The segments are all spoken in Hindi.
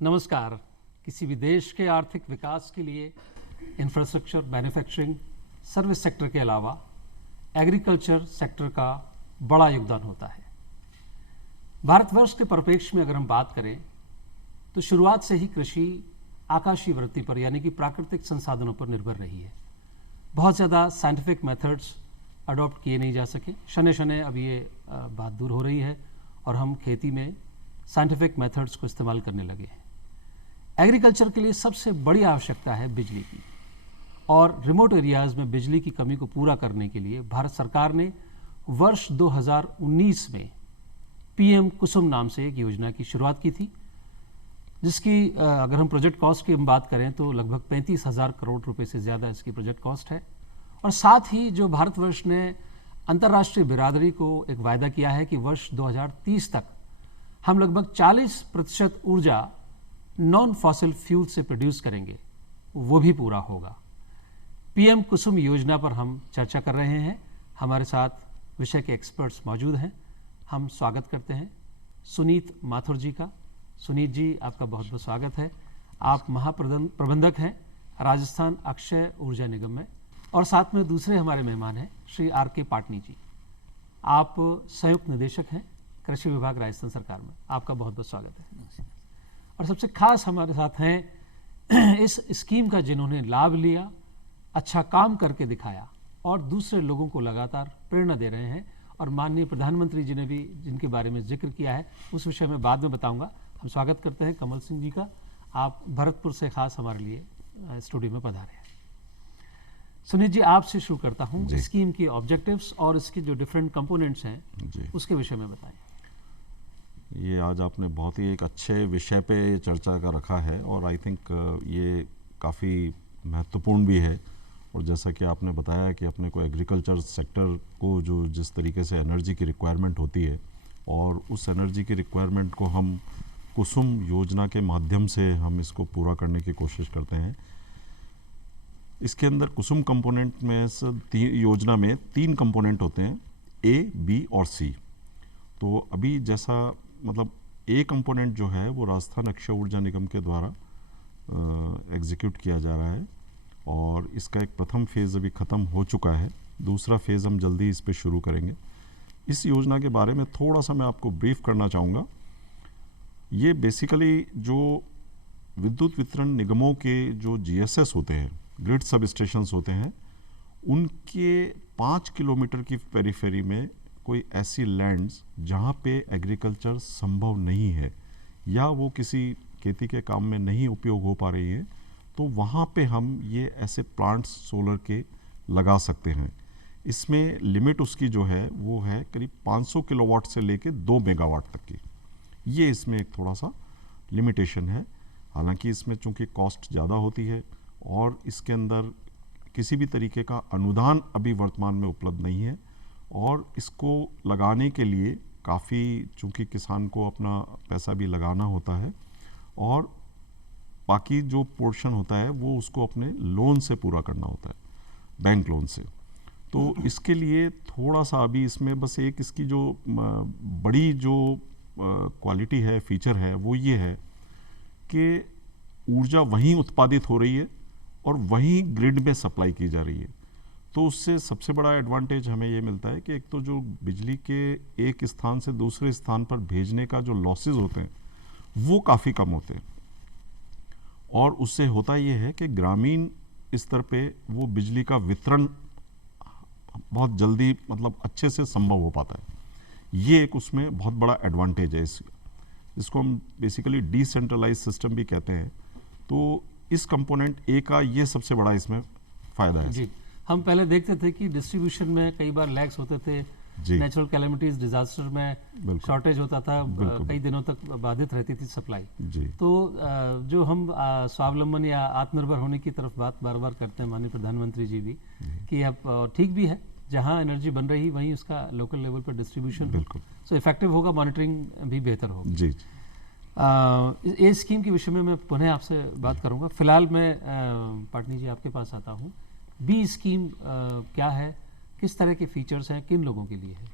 नमस्कार। किसी भी देश के आर्थिक विकास के लिए इंफ्रास्ट्रक्चर, मैन्युफैक्चरिंग, सर्विस सेक्टर के अलावा एग्रीकल्चर सेक्टर का बड़ा योगदान होता है। भारतवर्ष के परिप्रेक्ष्य में अगर हम बात करें तो शुरुआत से ही कृषि आकाशीय वृत्ति पर यानी कि प्राकृतिक संसाधनों पर निर्भर रही है। बहुत ज़्यादा साइंटिफिक मेथड्स अडॉप्ट किए नहीं जा सके। शने शने अब ये बात दूर हो रही है और हम खेती में साइंटिफिक मेथड्स को इस्तेमाल करने लगे हैं। एग्रीकल्चर के लिए सबसे बड़ी आवश्यकता है बिजली की, और रिमोट एरियाज़ में बिजली की कमी को पूरा करने के लिए भारत सरकार ने वर्ष 2019 में पीएम कुसुम नाम से एक योजना की शुरुआत की थी, जिसकी अगर हम प्रोजेक्ट कॉस्ट की हम बात करें तो लगभग 35,000 करोड़ रुपए से ज़्यादा इसकी प्रोजेक्ट कॉस्ट है। और साथ ही जो भारतवर्ष ने अंतर्राष्ट्रीय बिरादरी को एक वायदा किया है कि वर्ष 2030 तक हम लगभग 40% ऊर्जा नॉन फॉसिल फ्यूल से प्रोड्यूस करेंगे, वो भी पूरा होगा। पीएम कुसुम योजना पर हम चर्चा कर रहे हैं। हमारे साथ विषय के एक्सपर्ट्स मौजूद हैं। हम स्वागत करते हैं सुनीत माथुर जी का। सुनीत जी, आपका बहुत बहुत स्वागत है। आप महाप्रबंधक हैं राजस्थान अक्षय ऊर्जा निगम में, और साथ में दूसरे हमारे मेहमान हैं श्री आर.के. पाटनी जी। आप संयुक्त निदेशक हैं कृषि विभाग राजस्थान सरकार में। आपका बहुत बहुत स्वागत है। और सबसे खास हमारे साथ हैं इस स्कीम का जिन्होंने लाभ लिया, अच्छा काम करके दिखाया और दूसरे लोगों को लगातार प्रेरणा दे रहे हैं, और माननीय प्रधानमंत्री जी ने भी जिनके बारे में जिक्र किया है उस विषय में बाद में बताऊंगा। हम स्वागत करते हैं कमल सिंह जी का। आप भरतपुर से खास हमारे लिए स्टूडियो में पधारे हैं। सुनीत जी, आपसे शुरू करता हूं। स्कीम की ऑब्जेक्टिव्स और इसके जो डिफरेंट कंपोनेंट्स हैं उसके विषय में बताएं। ये आज आपने बहुत ही एक अच्छे विषय पे चर्चा का रखा है, और आई थिंक ये काफ़ी महत्वपूर्ण भी है। और जैसा कि आपने बताया कि अपने को एग्रीकल्चर सेक्टर को जो जिस तरीके से एनर्जी की रिक्वायरमेंट होती है, और उस एनर्जी की रिक्वायरमेंट को हम कुसुम योजना के माध्यम से हम इसको पूरा करने की कोशिश करते हैं। इसके अंदर कुसुम कंपोनेंट में योजना में 3 कंपोनेंट होते हैं, ए, बी और सी। तो अभी जैसा मतलब ए कंपोनेंट जो है वो राजस्थान अक्षय ऊर्जा निगम के द्वारा एग्जीक्यूट किया जा रहा है, और इसका एक प्रथम फेज़ अभी ख़त्म हो चुका है। दूसरा फेज़ हम जल्दी इस पे शुरू करेंगे। इस योजना के बारे में थोड़ा सा मैं आपको ब्रीफ करना चाहूँगा। ये बेसिकली जो विद्युत वितरण निगमों के जो जीएसएस होते हैं, ग्रिड सब स्टेशंस होते हैं, उनके 5 किलोमीटर की पेरीफेरी में कोई ऐसी लैंड्स जहाँ पे एग्रीकल्चर संभव नहीं है या वो किसी खेती के काम में नहीं उपयोग हो पा रही है, तो वहाँ पे हम ये ऐसे प्लांट्स सोलर के लगा सकते हैं। इसमें लिमिट उसकी जो है वो है करीब 500 किलोवाट से लेके 2 मेगावाट तक की। ये इसमें एक थोड़ा सा लिमिटेशन है। हालांकि इसमें चूंकि कॉस्ट ज़्यादा होती है और इसके अंदर किसी भी तरीके का अनुदान अभी वर्तमान में उपलब्ध नहीं है, और इसको लगाने के लिए काफ़ी चूंकि किसान को अपना पैसा भी लगाना होता है, और बाकी जो पोर्शन होता है वो उसको अपने लोन से पूरा करना होता है, बैंक लोन से। तो इसके लिए थोड़ा सा अभी इसमें बस एक इसकी जो बड़ी जो क्वालिटी है, फीचर है, वो ये है कि ऊर्जा वहीं उत्पादित हो रही है और वहीं ग्रिड में सप्लाई की जा रही है। तो उससे सबसे बड़ा एडवांटेज हमें ये मिलता है कि एक तो जो बिजली के एक स्थान से दूसरे स्थान पर भेजने का जो लॉसेस होते हैं वो काफ़ी कम होते हैं, और उससे होता ये है कि ग्रामीण स्तर पे वो बिजली का वितरण बहुत जल्दी मतलब अच्छे से संभव हो पाता है। ये एक उसमें बहुत बड़ा एडवांटेज है। इसको हम बेसिकली डिसेंट्रलाइज सिस्टम भी कहते हैं। तो इस कंपोनेंट ए का ये सबसे बड़ा इसमें फ़ायदा है। जी, हम पहले देखते थे कि डिस्ट्रीब्यूशन में कई बार लैग्स होते थे, नेचुरल कैलेमिटीज, डिजास्टर में शॉर्टेज होता था, कई दिनों तक बाधित रहती थी सप्लाई। तो जो हम स्वावलंबन या आत्मनिर्भर होने की तरफ बात बार बार करते हैं माननीय प्रधानमंत्री जी भी, कि अब ठीक भी है, जहाँ एनर्जी बन रही वहीं उसका लोकल लेवल पर डिस्ट्रीब्यूशन सो इफेक्टिव होगा, मॉनिटरिंग भी बेहतर होगा। जी। इस स्कीम के विषय में मैं पुनः आपसे बात करूंगा। फिलहाल मैं पाटनी जी आपके पास आता हूँ। बी स्कीम क्या है, किस तरह के फीचर्स हैं, किन लोगों के लिए है?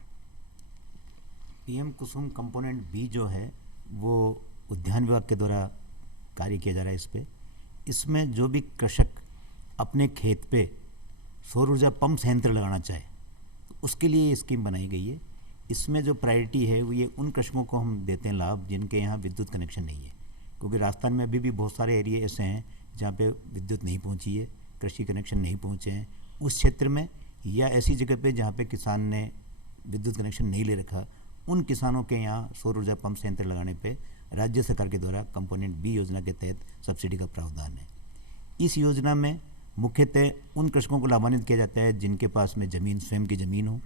पीएम कुसुम कंपोनेंट बी जो है वो उद्यान विभाग के द्वारा कार्य किया जा रहा है इस पे। इसमें जो भी कृषक अपने खेत पे सौर ऊर्जा पंप संयंत्र लगाना चाहे तो उसके लिए ये स्कीम बनाई गई है। इसमें जो प्रायोरिटी है वो ये उन कृषकों को हम देते हैं लाभ जिनके यहाँ विद्युत कनेक्शन नहीं है, क्योंकि राजस्थान में अभी भी बहुत सारे एरिया ऐसे हैं जहाँ पे विद्युत नहीं पहुँची है, कृषि कनेक्शन नहीं पहुँचे हैं। उस क्षेत्र में या ऐसी जगह पे जहाँ पे किसान ने विद्युत कनेक्शन नहीं ले रखा, उन किसानों के यहाँ सौर ऊर्जा पंप संयंत्र लगाने पे राज्य सरकार के द्वारा कंपोनेंट बी योजना के तहत सब्सिडी का प्रावधान है। इस योजना में मुख्यतः उन कृषकों को लाभान्वित किया जाता है जिनके पास में ज़मीन, स्वयं की ज़मीन हो,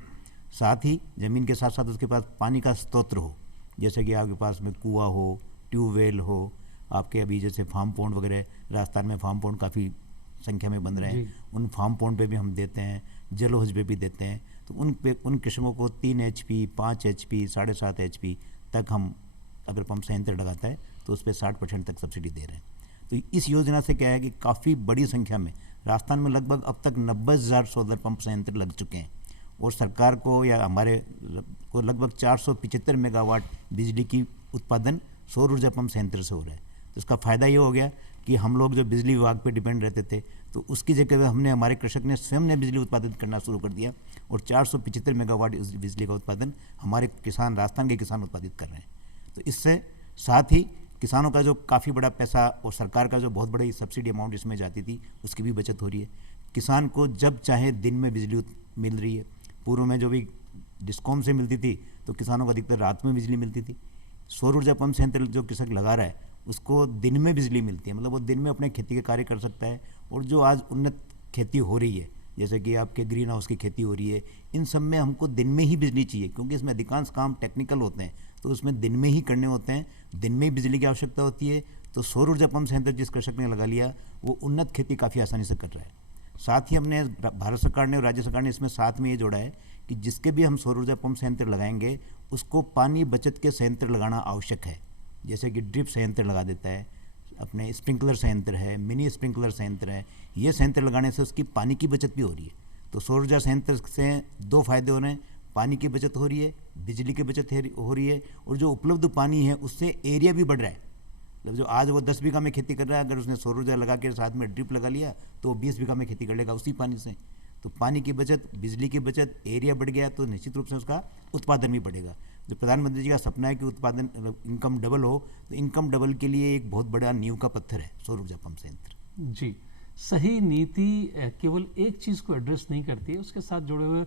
साथ ही ज़मीन के साथ साथ उसके पास पानी का स्रोत हो, जैसे कि आपके पास में कुआं हो, ट्यूबवेल हो, आपके अभी जैसे फार्म पॉन्ड वगैरह राजस्थान में फार्म पॉन्ड काफ़ी संख्या में बन रहे हैं, उन फार्म पॉन्ड पे भी हम देते हैं, जलहौज पे भी देते हैं। तो उन कृषकों को 3 HP, 5 HP, 7.5 HP तक हम अगर पंप संयंत्र लगाता है तो उस पर 60% तक सब्सिडी दे रहे हैं। तो इस योजना से क्या है कि काफ़ी बड़ी संख्या में राजस्थान में लगभग अब तक 90,000 सोलर पंप संयंत्र लग चुके हैं और सरकार को या हमारे को लगभग 475 मेगावाट बिजली की उत्पादन सौर ऊर्जा पंप संयंत्र से हो रहा है। तो इसका फ़ायदा ये हो गया कि हम लोग जो बिजली विभाग पे डिपेंड रहते थे तो उसकी जगह पे हमने, हमारे कृषक ने स्वयं ने बिजली उत्पादित करना शुरू कर दिया और 475 मेगावाट इस बिजली का उत्पादन हमारे किसान, राजस्थान के किसान उत्पादित कर रहे हैं। तो इससे साथ ही किसानों का जो काफ़ी बड़ा पैसा और सरकार का जो बहुत बड़ी सब्सिडी अमाउंट इसमें जाती थी उसकी भी बचत हो रही है। किसान को जब चाहे दिन में बिजली मिल रही है। पूर्व में जो भी डिस्कॉम से मिलती थी तो किसानों को अधिकतर रात में बिजली मिलती थी। सौर ऊर्जा पंप संयंत्र जो कृषक लगा रहा है उसको दिन में बिजली मिलती है, मतलब वो दिन में अपने खेती के कार्य कर सकता है। और जो आज उन्नत खेती हो रही है, जैसे कि आपके ग्रीन हाउस की खेती हो रही है, इन सब में हमको दिन में ही बिजली चाहिए, क्योंकि इसमें अधिकांश काम टेक्निकल होते हैं तो उसमें दिन में ही करने होते हैं, दिन में ही बिजली की आवश्यकता होती है। तो सौर ऊर्जा पंप संयंत्र जिस कृषक ने लगा लिया वो उन्नत खेती काफ़ी आसानी से कर रहा है। साथ ही हमने, भारत सरकार ने और राज्य सरकार ने इसमें साथ में ये जोड़ा है कि जिसके भी हम सौर ऊर्जा पंप संयंत्र लगाएंगे उसको पानी बचत के संयंत्र लगाना आवश्यक है। जैसे कि ड्रिप संयंत्र लगा देता है, अपने स्प्रिंकलर संयंत्र है, मिनी स्प्रिंकलर संयंत्र है। ये संयंत्र लगाने से उसकी पानी की बचत भी हो रही है। तो सौर ऊर्जा संयंत्र से 2 फायदे हो रहे हैं, पानी की बचत हो रही है, बिजली की बचत हो रही है, और जो उपलब्ध पानी है उससे एरिया भी बढ़ रहा है। मतलब जो आज वो 10 बीघा में खेती कर रहा है, अगर उसने सौर ऊर्जा लगा के साथ में ड्रिप लगा लिया तो वो 20 बीघा में खेती कर लेगा उसी पानी से। तो पानी की बचत, बिजली की बचत, एरिया बढ़ गया तो निश्चित रूप से उसका उत्पादन भी बढ़ेगा। जो प्रधानमंत्री जी का सपना है कि उत्पादन, इनकम डबल हो, तो इनकम डबल के लिए एक बहुत बड़ा नींव का पत्थर है सौर ऊर्जा पंप संयंत्र। जी, सही नीति केवल एक चीज़ को एड्रेस नहीं करती है, उसके साथ जुड़े हुए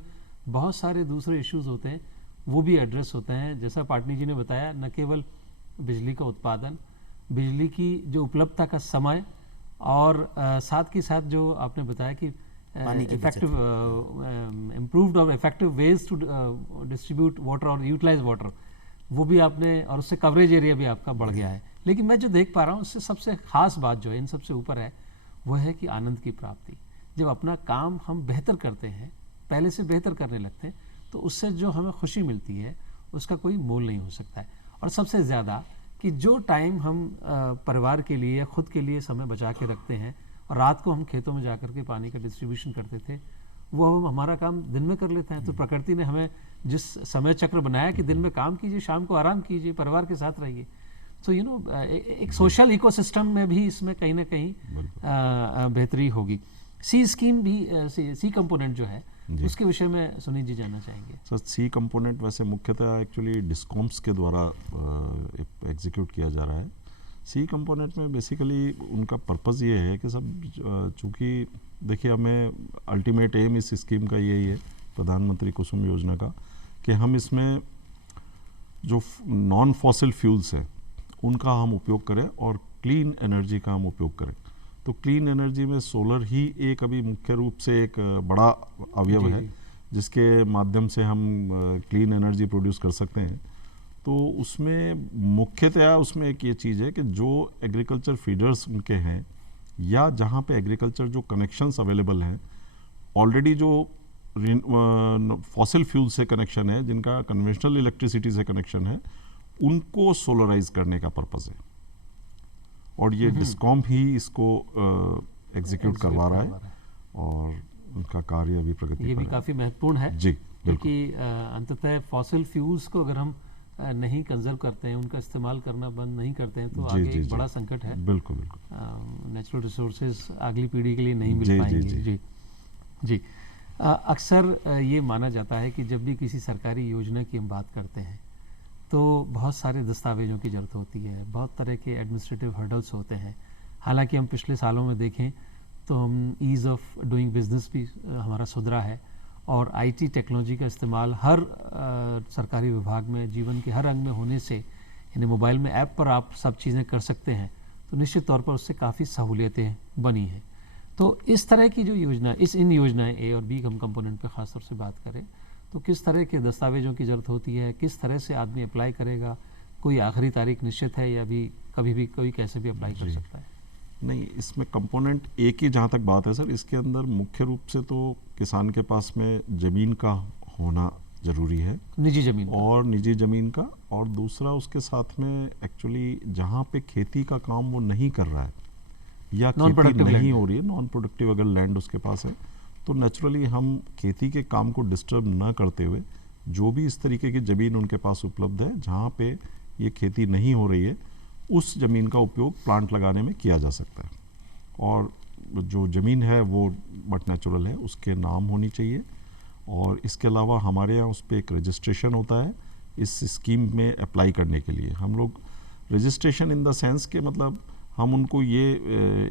बहुत सारे दूसरे इश्यूज होते हैं, वो भी एड्रेस होते हैं। जैसा पाटनी जी ने बताया, न केवल बिजली का उत्पादन, बिजली की जो उपलब्धता का समय, और साथ के साथ जो आपने बताया कि इफेक्टिव इम्प्रूव्ड और effective ways to distribute water और यूटिलाइज वाटर, वो भी आपने, और उससे कवरेज एरिया भी आपका बढ़ गया है। लेकिन मैं जो देख पा रहा हूँ उससे सबसे खास बात जो है, इन सबसे ऊपर है, वो है कि आनंद की प्राप्ति। जब अपना काम हम बेहतर करते हैं, पहले से बेहतर करने लगते हैं, तो उससे जो हमें खुशी मिलती है उसका कोई मोल नहीं हो सकता है। और सबसे ज़्यादा कि जो टाइम हम परिवार के लिए या खुद के लिए समय बचा के रखते हैं और रात को हम खेतों में जाकर के पानी का डिस्ट्रीब्यूशन करते थे, वो हम हमारा काम दिन में कर लेते हैं। तो प्रकृति ने हमें जिस समय चक्र बनाया कि दिन में काम कीजिए, शाम को आराम कीजिए, परिवार के साथ रहिए, तो एक सोशल इकोसिस्टम में भी इसमें कहीं ना कहीं बेहतरी होगी। सी स्कीम भी, सी कंपोनेंट जो है उसके विषय में सुनील जी जानना चाहेंगे। सर, सी कंपोनेंट वैसे मुख्यतः एक्चुअली डिस्कॉम्स के द्वारा एग्जीक्यूट किया जा रहा है। सी कंपोनेंट में बेसिकली उनका पर्पज़ ये है कि सब, चूँकि देखिए हमें अल्टीमेट एम इस स्कीम का यही है, प्रधानमंत्री कुसुम योजना का, कि हम इसमें जो नॉन फॉसिल फ्यूल्स हैं उनका हम उपयोग करें और क्लीन एनर्जी का हम उपयोग करें। तो क्लीन एनर्जी में सोलर ही एक अभी मुख्य रूप से एक बड़ा अवयव है जिसके माध्यम से हम क्लीन एनर्जी प्रोड्यूस कर सकते हैं। तो उसमें मुख्यतया उसमें एक ये चीज़ है कि जो एग्रीकल्चर फीडर्स उनके हैं या जहाँ पे एग्रीकल्चर जो कनेक्शंस अवेलेबल हैं, ऑलरेडी जो फॉसिल फ्यूल से कनेक्शन है, जिनका कन्वेंशनल इलेक्ट्रिसिटी से कनेक्शन है, उनको सोलराइज करने का पर्पज़ है। और ये डिस्कॉम ही इसको एग्जीक्यूट करवा रहा है और उनका कार्य अभी प्रगति ये भी काफ़ी महत्वपूर्ण है जी, क्योंकि अंततः फॉसिल फ्यूल्स को अगर हम नहीं कंजर्व करते हैं, उनका इस्तेमाल करना बंद नहीं करते हैं, तो जी, आगे जी, एक जी। बड़ा संकट है। बिल्कुल बिल्कुल। नेचुरल रिसोर्सेज अगली पीढ़ी के लिए नहीं मिल जी, जी, पाएंगे। जी। जी जी। अक्सर ये माना जाता है कि जब भी किसी सरकारी योजना की हम बात करते हैं तो बहुत सारे दस्तावेजों की ज़रूरत होती है, बहुत तरह के एडमिनिस्ट्रेटिव हर्डल्स होते हैं। हालांकि हम पिछले सालों में देखें तो हम ईज़ ऑफ डूइंग बिजनेस भी हमारा सुधरा है, और आईटी टेक्नोलॉजी का इस्तेमाल हर सरकारी विभाग में जीवन के हर अंग में होने से, यानी मोबाइल में ऐप पर आप सब चीज़ें कर सकते हैं, तो निश्चित तौर पर उससे काफ़ी सहूलियतें बनी हैं। तो इस तरह की जो योजना, इन योजनाएं ए और बी हम कंपोनेंट पे ख़ास तौर से बात करें तो किस तरह के दस्तावेजों की ज़रूरत होती है, किस तरह से आदमी अप्लाई करेगा, कोई आखिरी तारीख निश्चित है या भी कभी भी कोई कैसे भी अप्लाई कर सकता है? नहीं, इसमें कंपोनेंट एक ही जहाँ तक बात है सर, इसके अंदर मुख्य रूप से तो किसान के पास में ज़मीन का होना ज़रूरी है, निजी ज़मीन का। और निजी ज़मीन का, और दूसरा उसके साथ में एक्चुअली जहाँ पे खेती का काम वो नहीं कर रहा है या खेती Non-productive नहीं land। हो रही है, नॉन प्रोडक्टिव अगर लैंड उसके पास है, तो नेचुरली हम खेती के काम को डिस्टर्ब ना करते हुए जो भी इस तरीके की ज़मीन उनके पास उपलब्ध है जहाँ पे ये खेती नहीं हो रही है, उस ज़मीन का उपयोग प्लांट लगाने में किया जा सकता है। और जो ज़मीन है वो बट नेचुरल है, उसके नाम होनी चाहिए, और इसके अलावा हमारे यहाँ उस पर एक रजिस्ट्रेशन होता है इस स्कीम में अप्लाई करने के लिए। हम लोग रजिस्ट्रेशन इन द सेंस के मतलब हम उनको ये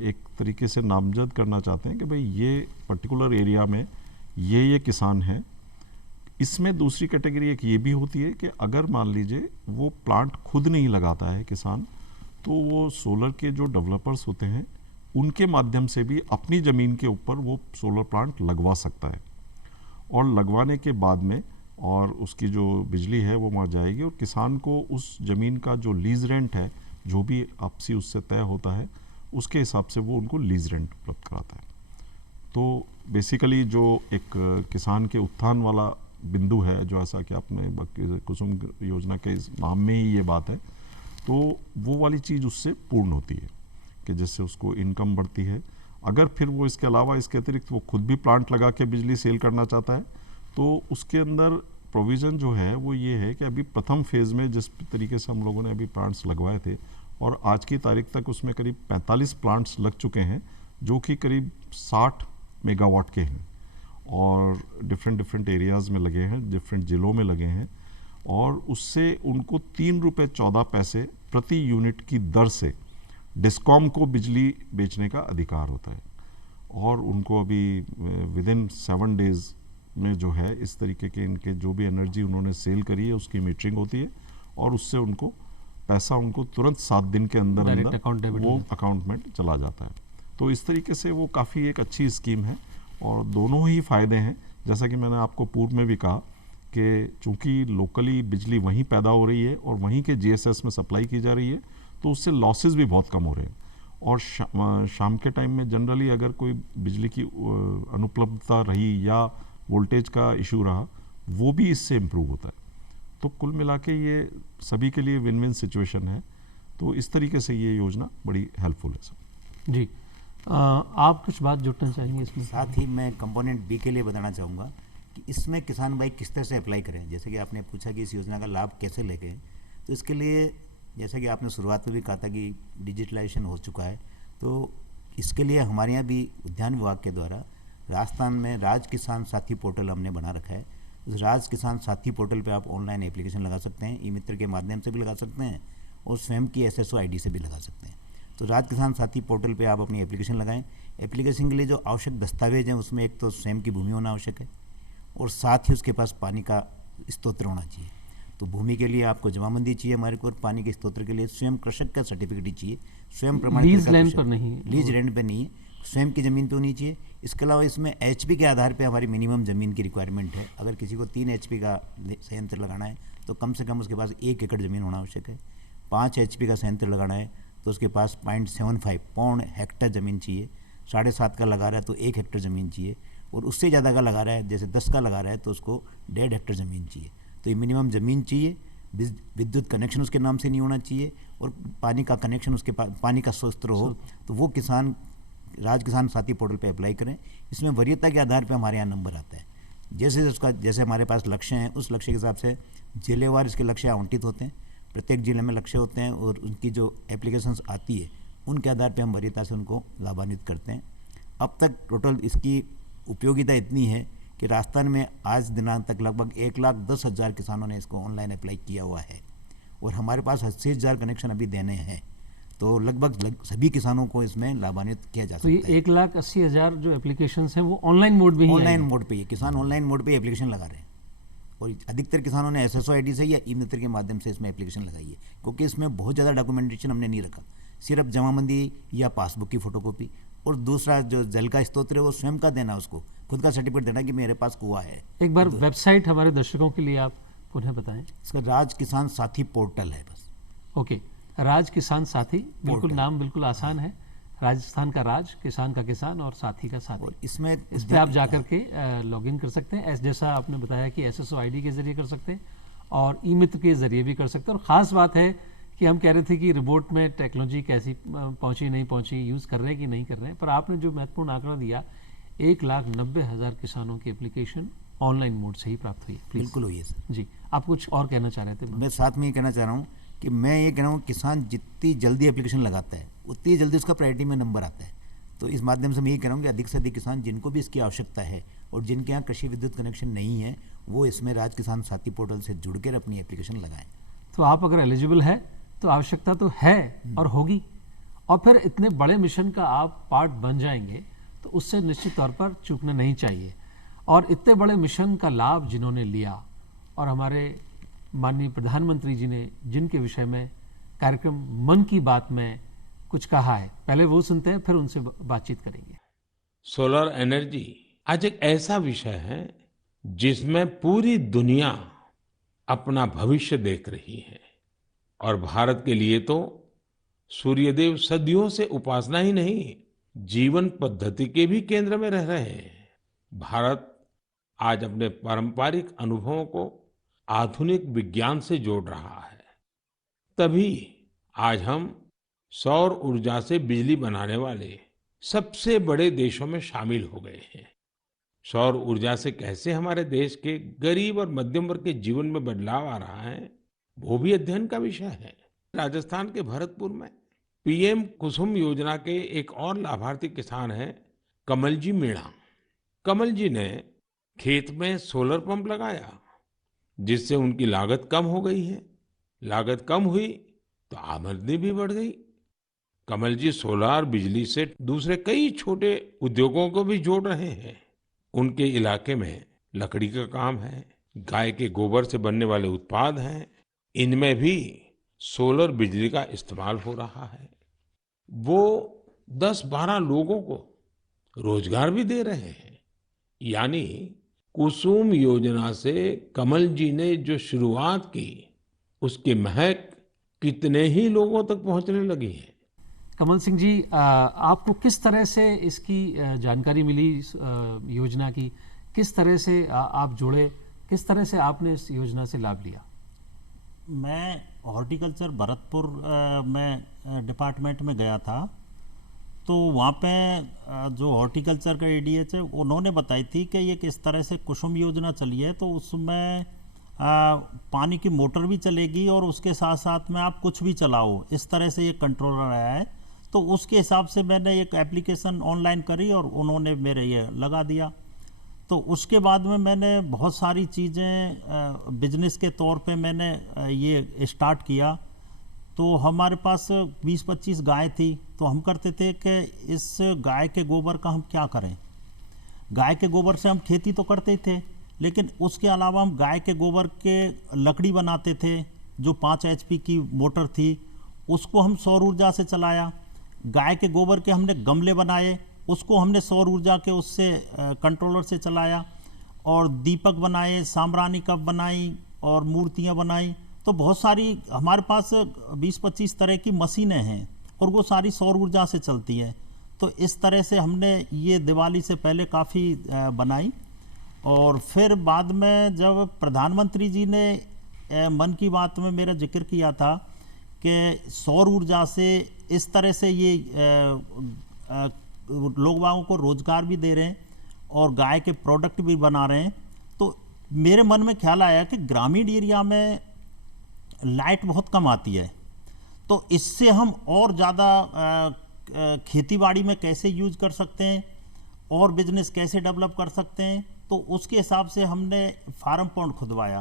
एक तरीके से नामजद करना चाहते हैं कि भाई ये पर्टिकुलर एरिया में ये किसान है। इसमें दूसरी कैटेगरी एक ये भी होती है कि अगर मान लीजिए वो प्लांट खुद नहीं लगाता है किसान, तो वो सोलर के जो डेवलपर्स होते हैं उनके माध्यम से भी अपनी ज़मीन के ऊपर वो सोलर प्लांट लगवा सकता है, और लगवाने के बाद में और उसकी जो बिजली है वो वहाँ जाएगी, और किसान को उस ज़मीन का जो लीज रेंट है, जो भी आपसी उससे तय होता है, उसके हिसाब से वो उनको लीज रेंट उपलब्ध कराता है। तो बेसिकली जो एक किसान के उत्थान वाला बिंदु है, जो ऐसा कि आपने कुसुम योजना के इस नाम में ही ये बात है, तो वो वाली चीज़ उससे पूर्ण होती है कि जिससे उसको इनकम बढ़ती है। अगर फिर वो इसके अलावा इसके अतिरिक्त वो खुद भी प्लांट लगा के बिजली सेल करना चाहता है, तो उसके अंदर प्रोविज़न जो है वो ये है कि अभी प्रथम फेज़ में जिस तरीके से हम लोगों ने अभी प्लांट्स लगवाए थे, और आज की तारीख तक उसमें करीब 45 प्लांट्स लग चुके हैं जो कि करीब 60 मेगावाट के हैं, और डिफरेंट एरियाज़ में लगे हैं, डिफरेंट ज़िलों में लगे हैं, और उससे उनको 3 रुपये 14 पैसे प्रति यूनिट की दर से डिस्कॉम को बिजली बेचने का अधिकार होता है। और उनको अभी विद इन 7 डेज़ में जो है इस तरीके के इनके जो भी एनर्जी उन्होंने सेल करी है उसकी मीटरिंग होती है, और उससे उनको पैसा उनको तुरंत 7 दिन के अंदर अंदर वो अकाउंट में चला जाता है। तो इस तरीके से वो काफ़ी एक अच्छी स्कीम है, और दोनों ही फ़ायदे हैं। जैसा कि मैंने आपको पूर्व में भी कहा कि चूँकि लोकली बिजली वहीं पैदा हो रही है और वहीं के जीएसएस में सप्लाई की जा रही है, तो उससे लॉसेस भी बहुत कम हो रहे हैं। और शाम के टाइम में जनरली अगर कोई बिजली की अनुपलब्धता रही या वोल्टेज का इशू रहा, वो भी इससे इम्प्रूव होता है। तो कुल मिला के ये सभी के लिए विन विन सिचुएशन है। तो इस तरीके से ये योजना बड़ी हेल्पफुल है सर। जी, आप कुछ बात जुड़ना चाहेंगे इसमें? साथ ही मैं कंपोनेंट बी के लिए बताना चाहूँगा कि इसमें किसान भाई किस तरह से अप्लाई करें। जैसे कि आपने पूछा कि इस योजना का लाभ कैसे लें, तो इसके लिए जैसा कि आपने शुरुआत में भी कहा था कि डिजिटलाइजेशन हो चुका है, तो इसके लिए हमारे यहाँ भी उद्यान विभाग के द्वारा राजस्थान में राज किसान साथी पोर्टल हमने बना रखा है। उस राज किसान साथी पोर्टल पे आप ऑनलाइन एप्लीकेशन लगा सकते हैं, ई मित्र के माध्यम से भी लगा सकते हैं, और स्वयं की SSO ID से भी लगा सकते हैं। तो राज किसान साथी पोर्टल पे आप अपनी एप्लीकेशन लगाएं। एप्लीकेशन के लिए जो आवश्यक दस्तावेज हैं उसमें एक तो स्वयं की भूमि होना आवश्यक है, और साथ ही उसके पास पानी का स्रोत होना चाहिए। तो भूमि के लिए आपको जमाबंदी चाहिए हमारे को, और पानी के स्रोत के लिए स्वयं कृषक का सर्टिफिकेट ही चाहिए, स्वयं प्रमाणित लीज लैंड पर नहीं, लीज रेंट पर नहीं है, स्वयं की ज़मीन पे होनी चाहिए। इसके अलावा इसमें HP के आधार पे हमारी मिनिमम ज़मीन की रिक्वायरमेंट है। अगर किसी को 3 HP का संयंत्र लगाना है तो कम से कम उसके पास 1 एकड़ ज़मीन होना आवश्यक है। 5 HP का संयंत्र लगाना है तो उसके पास 0.75 पौन हेक्टर ज़मीन चाहिए। 7.5 का लगा रहा है तो 1 हेक्टर ज़मीन चाहिए, और उससे ज़्यादा का लगा रहा है, जैसे 10 का लगा रहा है तो उसको 1.5 हेक्टर ज़मीन चाहिए। तो ये मिनिमम ज़मीन चाहिए। विद्युत कनेक्शन उसके नाम से नहीं होना चाहिए, और पानी का कनेक्शन उसके पानी का स्रोत हो, तो वो किसान राज किसान साथी पोर्टल पे अप्लाई करें। इसमें वरीयता के आधार पे हमारे यहाँ नंबर आता है। जैसे हमारे पास लक्ष्य हैं, उस लक्ष्य के हिसाब से जिलेवार इसके लक्ष्य आवंटित होते हैं। प्रत्येक जिले में लक्ष्य होते हैं और उनकी जो एप्लीकेशंस आती है उनके आधार पे हम वरीयता से उनको लाभान्वित करते हैं। अब तक टोटल इसकी उपयोगिता इतनी है कि राजस्थान में आज दिनांक तक लगभग 1,10,000 किसानों ने इसको ऑनलाइन अप्लाई किया हुआ है और हमारे पास 80,000 कनेक्शन अभी देने हैं। तो लगभग सभी किसानों को इसमें लाभान्वित किया जा सकता है। तो ये 1,80,000 जो एप्लीकेशंस हैं वो ऑनलाइन मोड में ही ऑनलाइन मोड पे, किसान ऑनलाइन मोड पे एप्लीकेशन लगा रहे हैं और अधिकतर किसानों ने SSO ID से या ई मित्र के माध्यम से इसमें एप्लीकेशन लगाई है, क्योंकि इसमें बहुत ज़्यादा डॉक्यूमेंटेशन हमने नहीं रखा, सिर्फ जमाबंदी या पासबुक की फोटोकॉपी और दूसरा जो जल का स्त्रोत है वो स्वयं का देना, उसको खुद का सर्टिफिकेट देना कि मेरे पास कुआं है। एक बार वेबसाइट हमारे दर्शकों के लिए आप पुनः बताएं। इसका राज किसान साथी पोर्टल है बस। ओके, राज किसान साथी, बिल्कुल नाम बिल्कुल आसान है। राजस्थान का राज, किसान का किसान और साथी का साथी। और इसमें इस पे आप जाकर के लॉगिन कर सकते हैं, जैसा आपने बताया कि SSO ID के जरिए कर सकते हैं और ई मित्र के जरिए भी कर सकते हैं। और ख़ास बात है कि हम कह रहे थे कि रिपोर्ट में टेक्नोलॉजी कैसी पहुंची नहीं पहुंची, यूज़ कर रहे हैं कि नहीं कर रहे हैं, पर आपने जो महत्वपूर्ण आंकड़ा दिया 1,90,000 किसानों की एप्लीकेशन ऑनलाइन मोड से ही प्राप्त हुई है। बिल्कुल हुई है सर जी, आप कुछ और कहना चाह रहे थे? मैं साथ में ये कहना चाह रहा हूँ कि मैं ये कह रहा हूँ किसान जितनी जल्दी एप्लीकेशन लगाता है उतनी जल्दी उसका प्रायोरिटी में नंबर आता है। तो इस माध्यम से मैं ये कह रहा हूँ कि अधिक से अधिक किसान जिनको भी इसकी आवश्यकता है और जिनके यहाँ कृषि विद्युत कनेक्शन नहीं है वो इसमें राज किसान साथी पोर्टल से जुड़कर अपनी एप्लीकेशन लगाएं। तो आप अगर एलिजिबल है तो आवश्यकता तो है और होगी, और फिर इतने बड़े मिशन का आप पार्ट बन जाएंगे तो उससे निश्चित तौर पर चूकना नहीं चाहिए। और इतने बड़े मिशन का लाभ जिन्होंने लिया और हमारे माननीय प्रधानमंत्री जी ने जिनके विषय में कार्यक्रम मन की बात में कुछ कहा है, पहले वो सुनते हैं फिर उनसे बातचीत करेंगे। सोलर एनर्जी आज एक ऐसा विषय है जिसमें पूरी दुनिया अपना भविष्य देख रही है और भारत के लिए तो सूर्यदेव सदियों से उपासना ही नहीं, जीवन पद्धति के भी केंद्र में रह रहे हैं। भारत आज अपने पारंपरिक अनुभवों को आधुनिक विज्ञान से जोड़ रहा है, तभी आज हम सौर ऊर्जा से बिजली बनाने वाले सबसे बड़े देशों में शामिल हो गए हैं। सौर ऊर्जा से कैसे हमारे देश के गरीब और मध्यम वर्ग के जीवन में बदलाव आ रहा है, वो भी अध्ययन का विषय है। राजस्थान के भरतपुर में PM कुसुम योजना के एक और लाभार्थी किसान हैं कमल जी मीणा। कमल जी ने खेत में सोलर पंप लगाया जिससे उनकी लागत कम हो गई है। लागत कम हुई तो आमदनी भी बढ़ गई। कमल जी सोलार बिजली से दूसरे कई छोटे उद्योगों को भी जोड़ रहे हैं। उनके इलाके में लकड़ी का काम है, गाय के गोबर से बनने वाले उत्पाद हैं, इनमें भी सोलर बिजली का इस्तेमाल हो रहा है। वो 10-12 लोगों को रोजगार भी दे रहे हैं। यानी कुसुम योजना से कमल जी ने जो शुरुआत की उसकी महक कितने ही लोगों तक पहुंचने लगी है। कमल सिंह जी, आपको किस तरह से इसकी जानकारी मिली, इस योजना की किस तरह से आप जुड़े, किस तरह से आपने इस योजना से लाभ लिया? मैं हॉर्टिकल्चर भरतपुर में डिपार्टमेंट में गया था, तो वहाँ पे जो हॉर्टिकल्चर का ADH है उन्होंने बताई थी कि ये किस तरह से कुसुम योजना चली है। तो उसमें पानी की मोटर भी चलेगी और उसके साथ साथ में आप कुछ भी चलाओ, इस तरह से ये कंट्रोलर आया है। तो उसके हिसाब से मैंने एक एप्लीकेशन ऑनलाइन करी और उन्होंने मेरे ये लगा दिया। तो उसके बाद में मैंने बहुत सारी चीज़ें बिजनेस के तौर पे मैंने ये स्टार्ट किया। तो हमारे पास 20-25 गाय थी, तो हम करते थे कि इस गाय के गोबर का हम क्या करें। गाय के गोबर से हम खेती तो करते थे, लेकिन उसके अलावा हम गाय के गोबर के लकड़ी बनाते थे। जो 5 HP की मोटर थी उसको हम सौर ऊर्जा से चलाया। गाय के गोबर के हमने गमले बनाए, उसको हमने सौर ऊर्जा के उससे कंट्रोलर से चलाया। और दीपक बनाए, साम्रानी कप बनाई और मूर्तियाँ बनाई। तो बहुत सारी हमारे पास 20-25 तरह की मशीनें हैं और वो सारी सौर ऊर्जा से चलती है। तो इस तरह से हमने ये दिवाली से पहले काफ़ी बनाई। और फिर बाद में जब प्रधानमंत्री जी ने मन की बात में मेरा जिक्र किया था कि सौर ऊर्जा से इस तरह से ये लोग वालों को रोज़गार भी दे रहे हैं और गाय के प्रोडक्ट भी बना रहे हैं, मेरे मन में ख्याल आया कि ग्रामीण एरिया में लाइट बहुत कम आती है, तो इससे हम और ज़्यादा खेतीबाड़ी में कैसे यूज कर सकते हैं और बिजनेस कैसे डेवलप कर सकते हैं। तो उसके हिसाब से हमने फार्म पॉन्ड खुदवाया।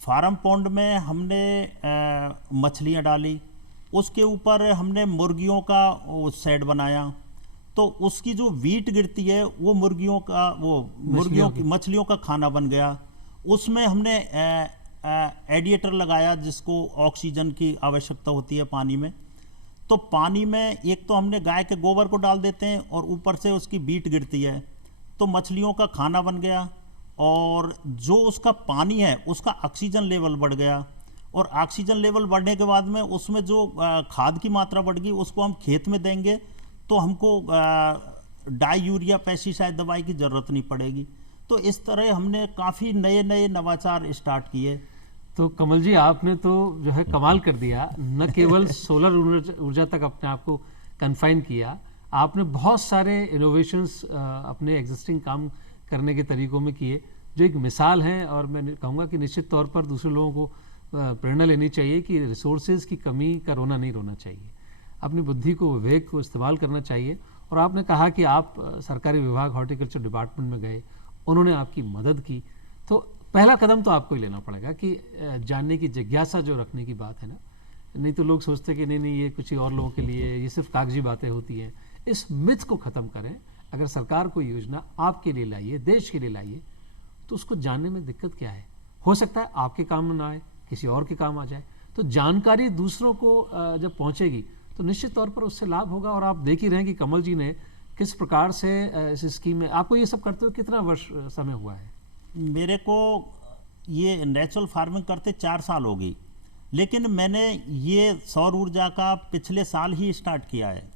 फार्म पॉन्ड में हमने मछलियाँ डाली, उसके ऊपर हमने मुर्गियों का शेड बनाया, तो उसकी जो वीट गिरती है वो मछलियों का खाना बन गया। उसमें हमने एडिएटर लगाया जिसको ऑक्सीजन की आवश्यकता होती है पानी में। तो पानी में एक तो हमने गाय के गोबर को डाल देते हैं और ऊपर से उसकी बीट गिरती है, तो मछलियों का खाना बन गया, और जो उसका पानी है उसका ऑक्सीजन लेवल बढ़ गया, और ऑक्सीजन लेवल बढ़ने के बाद में उसमें जो खाद की मात्रा बढ़ गई उसको हम खेत में देंगे तो हमको डाई यूरिया पेस्टिसाइड दवाई की ज़रूरत नहीं पड़ेगी। तो इस तरह हमने काफ़ी नए नए नवाचार स्टार्ट किए। तो कमल जी, आपने तो जो है कमाल कर दिया, न केवल सोलर ऊर्जा तक अपने आप को कन्फाइन किया, आपने बहुत सारे इनोवेशंस अपने एग्जिस्टिंग काम करने के तरीकों में किए जो एक मिसाल हैं, और मैं कहूँगा कि निश्चित तौर पर दूसरे लोगों को प्रेरणा लेनी चाहिए कि रिसोर्सेज की कमी का रोना नहीं रोना चाहिए, अपनी बुद्धि को, विवेक को इस्तेमाल करना चाहिए। और आपने कहा कि आप सरकारी विभाग हॉर्टिकल्चर डिपार्टमेंट में गए, उन्होंने आपकी मदद की, तो पहला कदम तो आपको ही लेना पड़ेगा कि जानने की जिज्ञासा जो रखने की बात है ना, नहीं तो लोग सोचते कि नहीं नहीं ये कुछ और लोगों के लिए, ये सिर्फ कागजी बातें होती हैं। इस मिथ को ख़त्म करें। अगर सरकार कोई योजना आपके लिए लाइए, देश के लिए लाइए, तो उसको जानने में दिक्कत क्या है? हो सकता है आपके काम में ना आए, किसी और के काम आ जाए। तो जानकारी दूसरों को जब पहुंचेगी तो निश्चित तौर पर उससे लाभ होगा। और आप देख ही रहे हैं कि कमल जी ने किस प्रकार से इस स्कीम में, आपको ये सब करते हुए कितना वर्ष समय हुआ है? मेरे को ये नेचुरल फार्मिंग करते 4 साल हो गई, लेकिन मैंने ये सौर ऊर्जा का पिछले साल ही स्टार्ट किया है,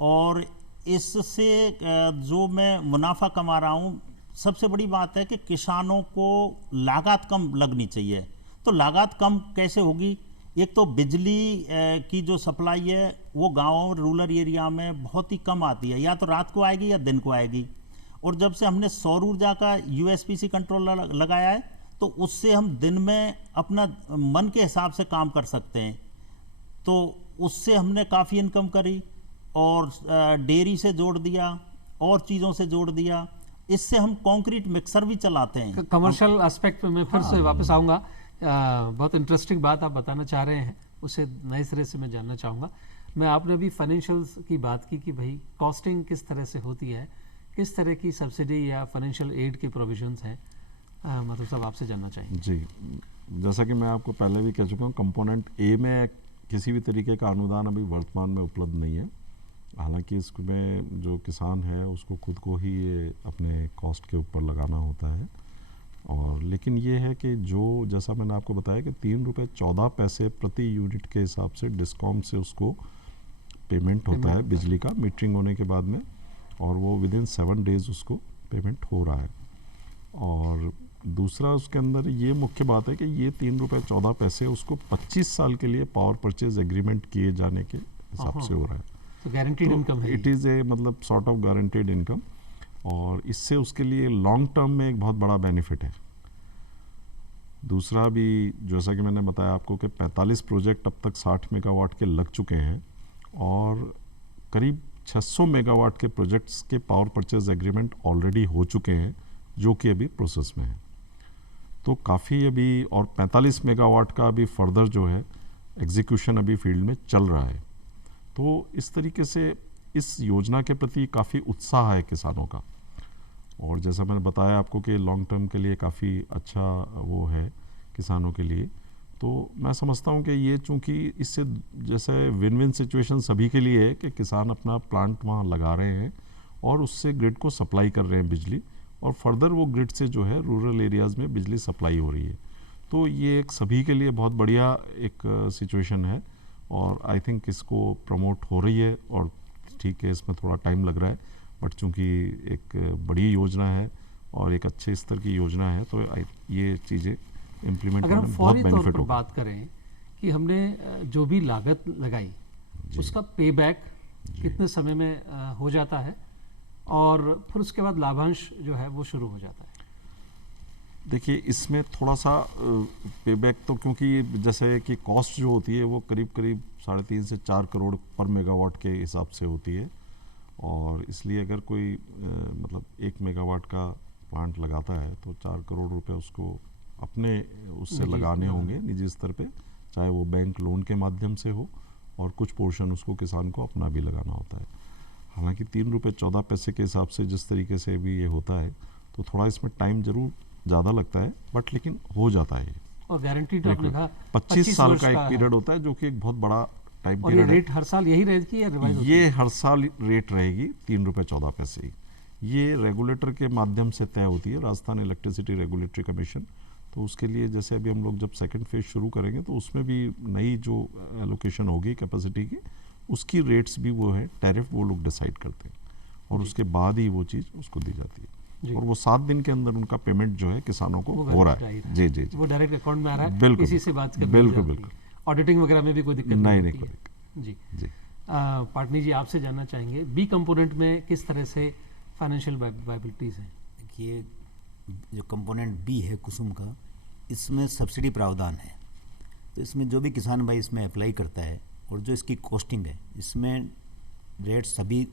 और इससे जो मैं मुनाफा कमा रहा हूँ, सबसे बड़ी बात है कि किसानों को लागत कम लगनी चाहिए। तो लागत कम कैसे होगी? एक तो बिजली की जो सप्लाई है वो गाँव रूरल एरिया में बहुत ही कम आती है, या तो रात को आएगी या दिन को आएगी। और जब से हमने सौर ऊर्जा का यूएसपीसी कंट्रोलर लगाया है, तो उससे हम दिन में अपना मन के हिसाब से काम कर सकते हैं। तो उससे हमने काफ़ी इनकम करी, और डेयरी से जोड़ दिया और चीज़ों से जोड़ दिया। इससे हम कंक्रीट मिक्सर भी चलाते हैं। कमर्शियल एस्पेक्ट में मैं फिर से वापस आऊँगा। बहुत इंटरेस्टिंग बात आप बताना चाह रहे हैं, उसे नए सिरे से मैं जानना चाहूँगा। मैं आपने अभी फाइनेंशियल्स की बात की कि भाई कॉस्टिंग किस तरह से होती है, किस तरह की सब्सिडी या फाइनेंशियल एड के प्रोविजंस हैं, मतलब सब आपसे जानना चाहिए। जी, जैसा कि मैं आपको पहले भी कह चुका हूँ, कंपोनेंट ए में किसी भी तरीके का अनुदान अभी वर्तमान में उपलब्ध नहीं है। हालांकि इसमें जो किसान है उसको खुद को ही ये अपने कॉस्ट के ऊपर लगाना होता है। और लेकिन ये है कि जो, जैसा मैंने आपको बताया कि 3 रुपये 14 पैसे प्रति यूनिट के हिसाब से डिस्कॉम से उसको पेमेंट होता है बिजली का, मीटरिंग होने के बाद में, और वो विदिन 7 डेज़ उसको पेमेंट हो रहा है। और दूसरा उसके अंदर ये मुख्य बात है कि ये 3 रुपये 14 पैसे उसको 25 साल के लिए पावर परचेज एग्रीमेंट किए जाने के हिसाब से हो रहा है। तो गारंटीड इनकम है, इट इज़ ए मतलब सॉर्ट ऑफ गारंटेड इनकम, और इससे उसके लिए लॉन्ग टर्म में एक बहुत बड़ा बेनिफिट है। दूसरा भी, जैसा कि मैंने बताया आपको कि 45 प्रोजेक्ट अब तक 60 मेगावाट के लग चुके हैं, और करीब 600 मेगावाट के प्रोजेक्ट्स के पावर परचेज एग्रीमेंट ऑलरेडी हो चुके हैं, जो कि अभी प्रोसेस में है। तो काफ़ी अभी, और 45 मेगावाट का अभी फर्दर जो है एग्जीक्यूशन अभी फील्ड में चल रहा है। तो इस तरीके से इस योजना के प्रति काफ़ी उत्साह है किसानों का, और जैसा मैंने बताया आपको कि लॉन्ग टर्म के लिए काफ़ी अच्छा वो है किसानों के लिए। तो मैं समझता हूँ कि ये, चूँकि इससे जैसे विन विन सिचुएशन सभी के लिए है कि किसान अपना प्लांट वहाँ लगा रहे हैं और उससे ग्रिड को सप्लाई कर रहे हैं बिजली, और फर्दर वो ग्रिड से जो है रूरल एरियाज़ में बिजली सप्लाई हो रही है। तो ये एक सभी के लिए बहुत बढ़िया एक सिचुएशन है, और आई थिंक इसको प्रमोट हो रही है। और ठीक है, इसमें थोड़ा टाइम लग रहा है, बट चूँकि एक बड़ी योजना है और एक अच्छे स्तर की योजना है, तो ये चीज़ें इम्प्लीमेंट अगर करने हम में बहुत फौरी तौर बेनिफिट पर होगा। बात करें कि हमने जो भी लागत लगाई उसका पे बैक कितने समय में हो जाता है, और फिर उसके बाद लाभांश जो है वो शुरू हो जाता है? देखिए इसमें थोड़ा सा पेबैक तो, क्योंकि जैसे कि कॉस्ट जो होती है वो करीब करीब 3.5 से 4 करोड़ पर मेगावाट के हिसाब से होती है, और इसलिए अगर कोई मतलब 1 मेगावाट का प्लांट लगाता है तो 4 करोड़ रुपए उसको अपने उससे लगाने होंगे निजी स्तर पे, चाहे वो बैंक लोन के माध्यम से हो, और कुछ पोर्शन उसको किसान को अपना भी लगाना होता है। हालांकि 3 रुपये 14 पैसे के हिसाब से जिस तरीके से भी ये होता है, तो थोड़ा इसमें टाइम जरूर ज़्यादा लगता है, बट लेकिन हो जाता है। और गारंटीड आपने कहा 25 साल का एक है। पीरियड होता है, जो कि एक बहुत बड़ा टाइम और ये पीरियड है। रेट हर साल यही रहेगी या रिवाइज होती ये हर साल रेट रहेगी 3 रुपये 14 पैसे ही। ये रेगुलेटर के माध्यम से तय होती है, राजस्थान इलेक्ट्रिसिटी रेगुलेटरी कमीशन। तो उसके लिए जैसे अभी हम लोग जब सेकंड फेज शुरू करेंगे तो उसमें भी नई जो एलोकेशन होगी कैपेसिटी की, उसकी रेट्स भी वो है टैरिफ वो लोग डिसाइड करते हैं, और उसके बाद ही वो चीज़ उसको दी जाती है, और वो 7 दिन के अंदर उनका पेमेंट जो है किसानों को हो रहा है। जी जी जी, वो डायरेक्ट अकाउंट में आ रहा है, बिल्कुल इसी से बात कर बिल्कुल बिल्कुल। ऑडिटिंग वगैरह में भी कोई दिक्कत नहीं होती कोई है। दिक्कत जी जी। पाटनी जी, आपसे जानना चाहेंगे बी कंपोनेंट में किस तरह से फाइनेंशियल वायबिलिटीज़ हैं? देखिए, जो कंपोनेंट बी है कुसुम का, इसमें सब्सिडी प्रावधान है। तो इसमें जो भी किसान भाई इसमें अप्लाई करता है, और जो इसकी कॉस्टिंग है, इसमें रेट्स सभी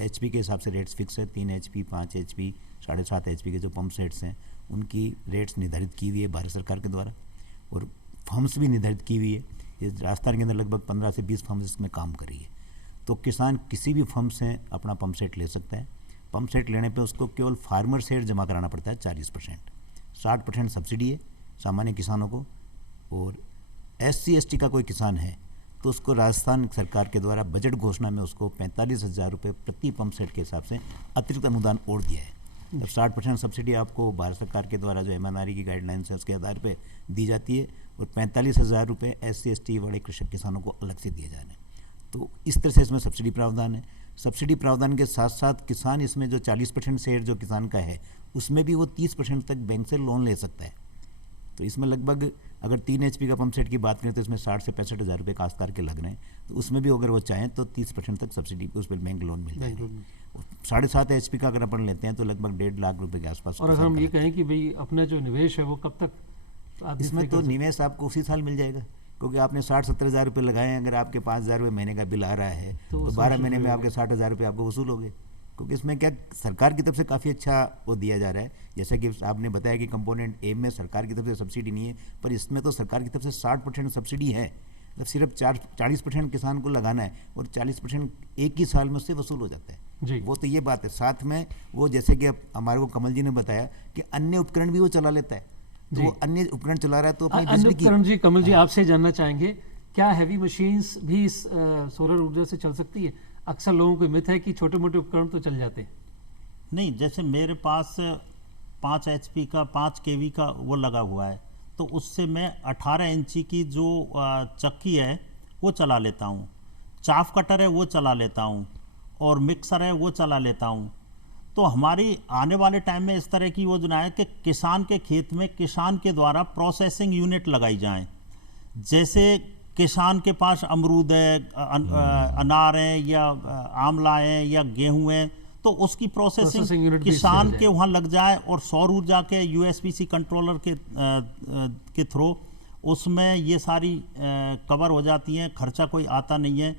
एचपी के हिसाब से रेट्स फिक्स है। 3 HP, 5 HP, 7.5 HP के जो पंप सेट्स हैं, उनकी रेट्स निर्धारित की हुई है भारत सरकार के द्वारा, और फर्म्स भी निर्धारित की हुई है। ये राजस्थान के अंदर लगभग 15 से 20 फर्म्स इसमें काम कर रही है। तो किसान किसी भी फर्म से अपना पंप सेट ले सकता है। पंप सेट लेने पे उसको केवल फार्मर सेट जमा कराना पड़ता है 40%, 60% सब्सिडी है सामान्य किसानों को। और SC ST का कोई किसान है तो उसको राजस्थान सरकार के द्वारा बजट घोषणा में उसको 45,000 रुपये प्रति पंप सेट के हिसाब से अतिरिक्त अनुदान और दिया है। तब 60% सब्सिडी आपको भारत सरकार के द्वारा जो MNRE की गाइडलाइंस है उसके आधार पर दी जाती है, और 45,000 रुपये SC ST बड़े कृषक किसानों को अलग से दिए जा रहे हैं। तो इस तरह से इसमें सब्सिडी प्रावधान है। सब्सिडी प्रावधान के साथ साथ किसान इसमें जो 40% शेयर जो किसान का है, उसमें भी वो 30% तक बैंक से लोन ले सकता है। तो इसमें लगभग अगर 3 HP का पंप सेट की बात करें तो इसमें 60 से 65,000 रुपये काश्तकार के लग रहे हैं। तो उसमें भी अगर वो चाहें तो 30% तक सब्सिडी उस पर बैंक लोन मिल जाएगा। 7.5 HP का अगर अपन लेते हैं तो लगभग 1.5 लाख रुपए के आसपास। और अगर हम ये कहें कि भाई अपना जो निवेश है वो कब तक आप इसमें तो निवेश आपको उसी साल मिल जाएगा, क्योंकि आपने 60-70 हज़ार रुपये लगाए हैं। अगर आपके 5,000 रुपये महीने का बिल आ रहा है तो 12 महीने में आपके 60,000 रुपये आपको वसूल हो गए। क्योंकि इसमें क्या सरकार की तरफ से काफ़ी अच्छा वो दिया जा रहा है। जैसे कि आपने बताया कि कंपोनेंट ए में सरकार की तरफ से सब्सिडी नहीं है, पर इसमें तो सरकार की तरफ से 60% सब्सिडी है। तो सिर्फ 40% किसान को लगाना है, और 40% एक ही साल में उससे वसूल हो जाता है जी। वो तो ये बात है। साथ में वो जैसे कि हमारे को कमल जी ने बताया कि अन्य उपकरण भी वो चला लेता है। तो वो अन्य उपकरण चला रहा है तो अपनी अन्य बिजली की। उपकरण जी, कमल जी आपसे जानना चाहेंगे, क्या हैवी मशीन्स भी इस सोलर ऊर्जा से चल सकती है? अक्सर लोगों को मिथ है कि छोटे मोटे उपकरण तो चल जाते हैं। नहीं, जैसे मेरे पास 5 HP का 5 kV का वो लगा हुआ है, तो उससे मैं 18 इंची की जो चक्की है वो चला लेता हूँ, चाफ कटर है वो चला लेता हूँ, और मिक्सर है वो चला लेता हूँ। तो हमारी आने वाले टाइम में इस तरह की योजना है कि किसान के खेत में किसान के द्वारा प्रोसेसिंग यूनिट लगाई जाएं। जैसे किसान के पास अमरूद है, अनार है, या आंवला है, या गेहूं है, तो उसकी प्रोसेसिंग यूनिट भी किसान इससे के वहाँ लग जाए, और सौर ऊर्जा के USPC कंट्रोलर के थ्रू उसमें ये सारी कवर हो जाती हैं। खर्चा कोई आता नहीं है,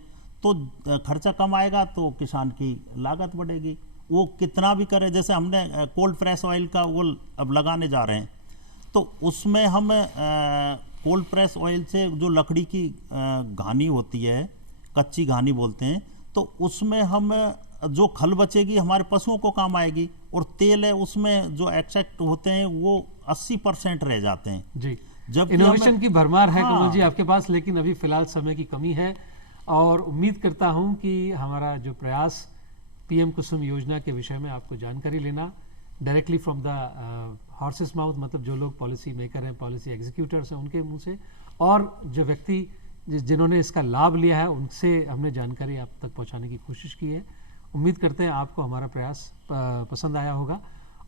तो खर्चा कम आएगा तो किसान की लागत बढ़ेगी। वो कितना भी करे, जैसे हमने कोल्ड प्रेस ऑयल का वो अब लगाने जा रहे हैं, तो उसमें हम कोल्ड प्रेस ऑयल से जो लकड़ी की घानी होती है, कच्ची घानी बोलते हैं, तो उसमें हम जो खल बचेगी हमारे पशुओं को काम आएगी, और तेल है उसमें जो एक्सट्रैक्ट होते हैं वो 80% रह जाते हैं जी। जब इनोवेशन की भरमार है हाँ। कमल जी आपके पास, लेकिन अभी फिलहाल समय की कमी है, और उम्मीद करता हूं कि हमारा जो प्रयास PM कुसुम योजना के विषय में आपको जानकारी लेना directly from the horses mouth, मतलब जो लोग पॉलिसी मेकर हैं, पॉलिसी एग्जीक्यूटर्स हैं, उनके मुंह से, और जो व्यक्ति जिन्होंने इसका लाभ लिया है उनसे हमने जानकारी आप तक पहुंचाने की कोशिश की है। उम्मीद करते हैं आपको हमारा प्रयास पसंद आया होगा,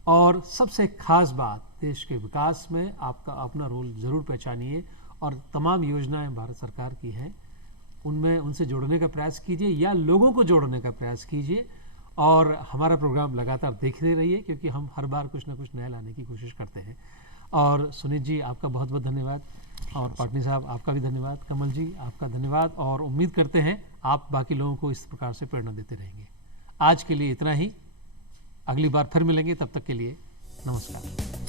और सबसे खास बात, देश के विकास में आपका अपना रोल ज़रूर पहचानिए, और तमाम योजनाएं भारत सरकार की हैं उनमें उनसे जोड़ने का प्रयास कीजिए, या लोगों को जोड़ने का प्रयास कीजिए, और हमारा प्रोग्राम लगातार देखते रहिए, क्योंकि हम हर बार कुछ ना कुछ नया लाने की कोशिश करते हैं। और सुनीत जी आपका बहुत बहुत धन्यवाद, और पाटनी साहब आपका भी धन्यवाद, कमल जी आपका धन्यवाद, और उम्मीद करते हैं आप बाकी लोगों को इस प्रकार से प्रेरणा देते रहेंगे। आज के लिए इतना ही, अगली बार फिर मिलेंगे, तब तक के लिए नमस्कार।